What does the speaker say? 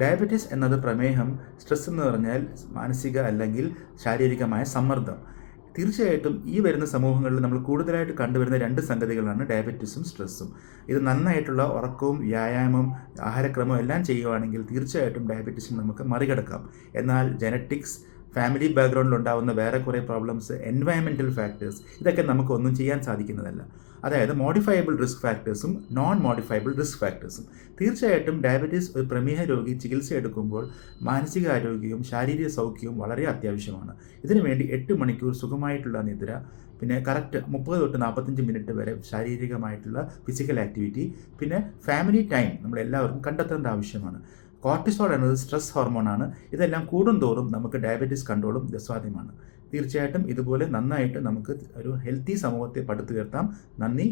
Diabetes എന്നത് പ്രമേഹം, stress എന്ന് പറഞ്ഞാൽ മാനസിക അല്ലെങ്കിൽ ശാരീരികമായ സമ്മർദ്ദം. തീർച്ചയായിട്ടും ഈ വരുന്ന സമൂഹങ്ങളിൽ നമ്മൾ കൂടുതലായിട്ട് കണ്ടുവരുന്ന രണ്ട് സംഗതികളാണ് ഡയബറ്റീസും സ്ട്രെസ്സും. ഇത് നന്നായിട്ടുള്ള ഉറക്കവും വ്യായാമവും ആഹാരക്രമവും എല്ലാം ചെയ്യുകയാണെങ്കിൽ തീർച്ചയായിട്ടും ഡയബറ്റീസിന് നമുക്ക് മറികടക്കാം. എന്നാൽ ജനറ്റിക്സ്, ഫാമിലി ബാക്ക്ഗ്രൗണ്ടിൽ ഉണ്ടാകുന്ന വേറെ കുറേ പ്രോബ്ലംസ്, എൻവയൺമെൻറ്റൽ ഫാക്ടേഴ്സ്, ഇതൊക്കെ നമുക്കൊന്നും ചെയ്യാൻ സാധിക്കുന്നതല്ല. അതായത് മോഡിഫയബിൾ റിസ്ക് ഫാക്ടേഴ്സും നോൺ മോഡിഫയബിൾ റിസ്ക് ഫാക്ടേഴ്സും. തീർച്ചയായിട്ടും ഡയബറ്റീസ് ഒരു പ്രമേഹ രോഗി ചികിത്സ എടുക്കുമ്പോൾ മാനസികാരോഗ്യവും ശാരീരിക സൗഖ്യവും വളരെ അത്യാവശ്യമാണ്. ഇതിനുവേണ്ടി 8 മണിക്കൂർ സുഖമായിട്ടുള്ള നിദ്ര, പിന്നെ കറക്റ്റ് 30 തൊട്ട് 45 മിനിറ്റ് വരെ ശാരീരികമായിട്ടുള്ള ഫിസിക്കൽ ആക്ടിവിറ്റി, പിന്നെ ഫാമിലി ടൈം നമ്മളെല്ലാവർക്കും കണ്ടെത്തേണ്ട ആവശ്യമാണ്. കോർട്ടിസോൾ എന്നത് സ്ട്രെസ് ഹോർമോണാണ്. ഇതെല്ലാം കൂടുന്തോറും നമുക്ക് ഡയബറ്റീസ് കൺട്രോളും സാധ്യമാണ്. തീർച്ചയായിട്ടും ഇതുപോലെ നന്നായിട്ട് നമുക്ക് ഒരു ഹെൽത്തി സമൂഹത്തെ പടുത്തുയർത്താം. നന്ദി.